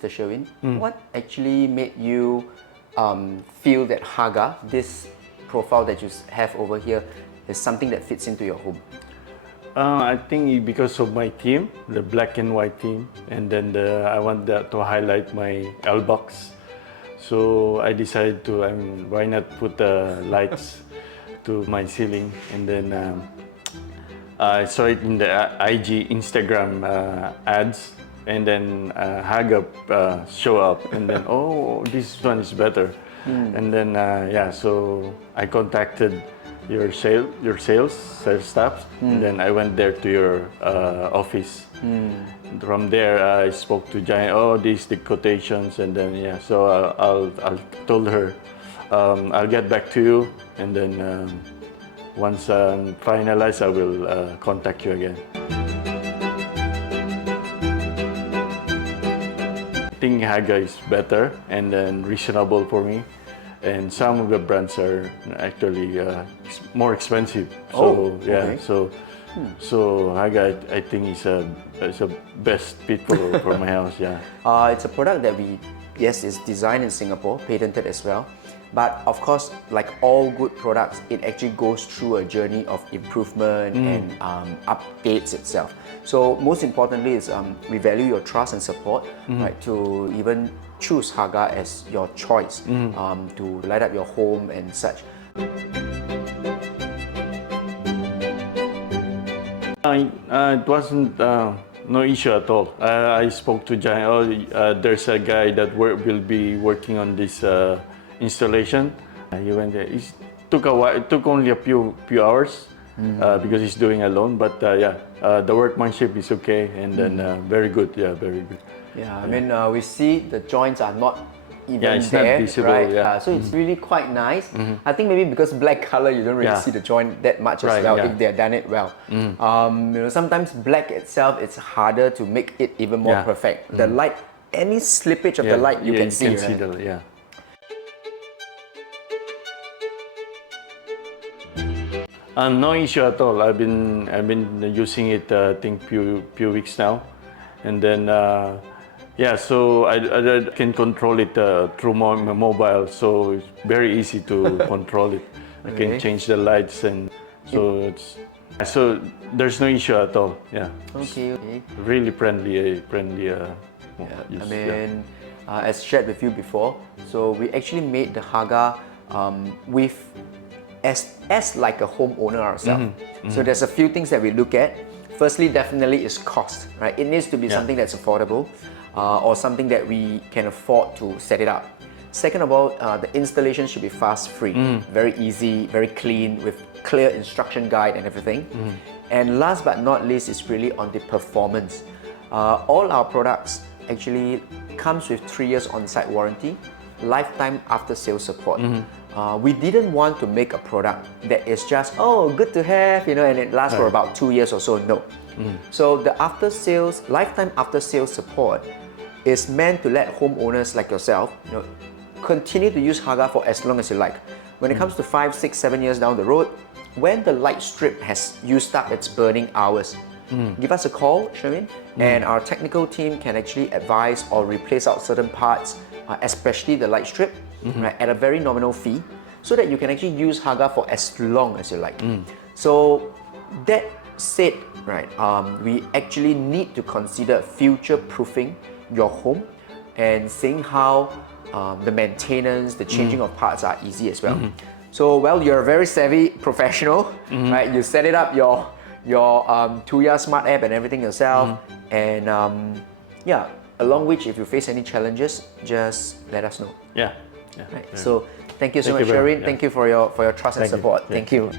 Mr. Sherwin, what actually made you feel that Hagga, this profile that you have over here, is something that fits into your home? I think because of my theme, the black and white theme, and then I want that to highlight my Lbox. So I decided to, why not put the lights to my ceiling, and then I saw it in the IG Instagram ads, and then Hagga show up, and then oh, this one is better, and then yeah, so I contacted your sales staff, and then I went there to your office. And from there, I spoke to Giant. Oh, these the quotations, and then yeah. So I'll told her I'll get back to you, and then once finalized, I will contact you again. I think Hagga is better and then reasonable for me. And some of the brands are actually more expensive. So yeah, so Hagga I think is a best fit for my house. Yeah. It's a product that is designed in Singapore, patented as well. But of course, like all good products, it actually goes through a journey of improvement and updates itself. So most importantly is we value your trust and support, right? To even choose Hagga as your choice to light up your home and such. It wasn't no issue at all. I spoke to Giant. Oh, there's a guy that will be working on this installation. He went there. It took a while. It took only a few hours because he's doing alone. But yeah, the workmanship is okay, and then very good. Yeah, very good. Yeah, I mean, we see the joints are not even it's there, not visible, right? yeah. So it's really quite nice. I think maybe because black color, you don't really see the joint that much as well if they've done it well. You know, sometimes black itself, it's harder to make it even more perfect. The light, any slippage of the light, you can see, right? No issue at all. I've been using it I think few weeks now, and then yeah, so I can control it through my mobile, so it's very easy to control it. I can change the lights, and so there's no issue at all. Yeah. Okay. Really friendly. I mean, as shared with you before, so we actually made the Hagga with as like a homeowner ourselves. So there's a few things that we look at. Firstly, definitely is cost, right? It needs to be something that's affordable or something that we can afford to set it up. Second of all, the installation should be fast, free, very easy, very clean, with clear instruction guide and everything. And last but not least is really on the performance. All our products actually comes with 3 years on-site warranty, lifetime after-sales support. We didn't want to make a product that is just, oh, good to have, you know, and it lasts for about 2 years or so. No. So the after-sales, lifetime after-sales support is meant to let homeowners like yourself, you know, continue to use Hagga for as long as you like. When it comes to 5, 6, 7 years down the road, when the light strip has used up its burning hours, give us a call, Sherwin, and our technical team can actually advise or replace out certain parts, especially the light strip, right, at a very nominal fee, so that you can actually use Hagga for as long as you like. So that said, right, we actually need to consider future-proofing your home and seeing how the maintenance, the changing of parts are easy as well. So, well, you're a very savvy professional, right? You set it up your Tuya smart app and everything yourself, and yeah, along which if you face any challenges, just let us know. Yeah. Right. So thank you so much, Sherwin. Thank you for your trust and support. Thank you.